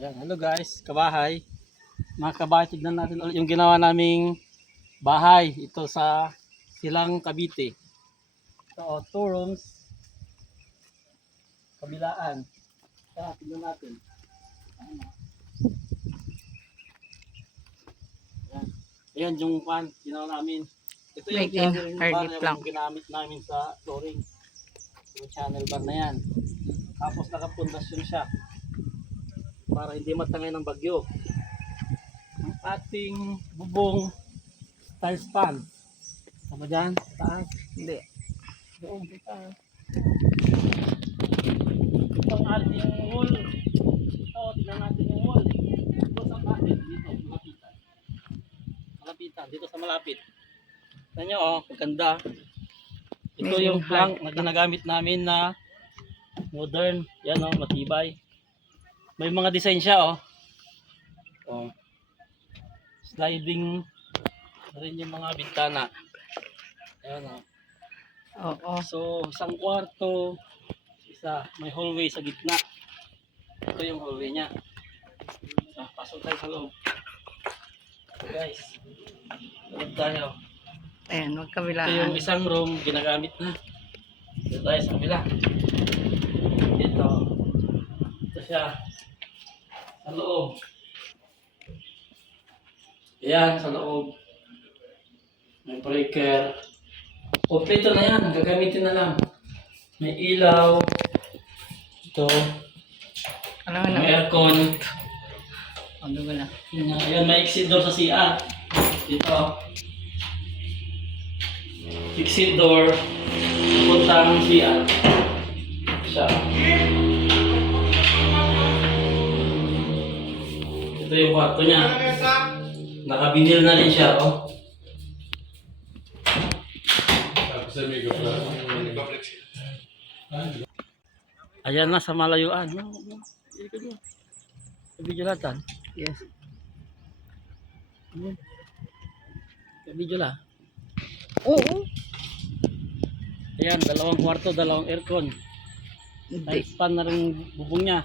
Ayan, hello guys, kabahay. Mga kabahay, tignan natin ulit yung ginawa naming bahay. Ito sa Silang Cavite. So, 2 rooms. Kabilaan. Kaya, tignan natin. Ayan. Ayan yung pan, ginawa namin. Ito yung Making channel bar hardy plank. yung ginamit namin sa flooring. Yung channel bar na yan. Tapos nakapundasyon siya para hindi matangay ng bagyo. Ang ating bubong tiles pan. Sama dyan, taas. Hindi. Doon, taas. Ito ang ating wall. Ito, tignan natin yung wall. Ito sa bakit, dito, malapitan. Malapitan, dito sa malapit. Tignan nyo, oh, maganda. Ito Making yung plank hard na ginagamit namin na modern. Yan, oh, matibay. May mga design siya, oh. Oh. Sliding na rin yung mga bintana. Ayan, oh. Oo. So, isang kwarto, may hallway sa gitna. Ito yung hallway niya. So, pasok tayo sa loob. So, guys, loob tayo. Ayan, Ito yung magkabilaan. isang room, ginagamit na. Ito tayo sa kabila. Ito. Ito siya. Sa loob. Ayan, sa loob. May breaker. Kompleto na yan. Gagamitin na lang. May ilaw. Ito. Ano May na? aircon. Ano ba na? Ayan, may exit door sa CR. Dito. Exit door. Puntang CR. Siya. Ito yung kwarto niya. Nakabinil na rin siya, oh. Ayan na sa malayuan. Kabidyo latan. Yes. Kabidyo la. Oo. Ayan, dalawang kwarto, dalawang aircon. Hindi. Tiles pan na rin bubong niya.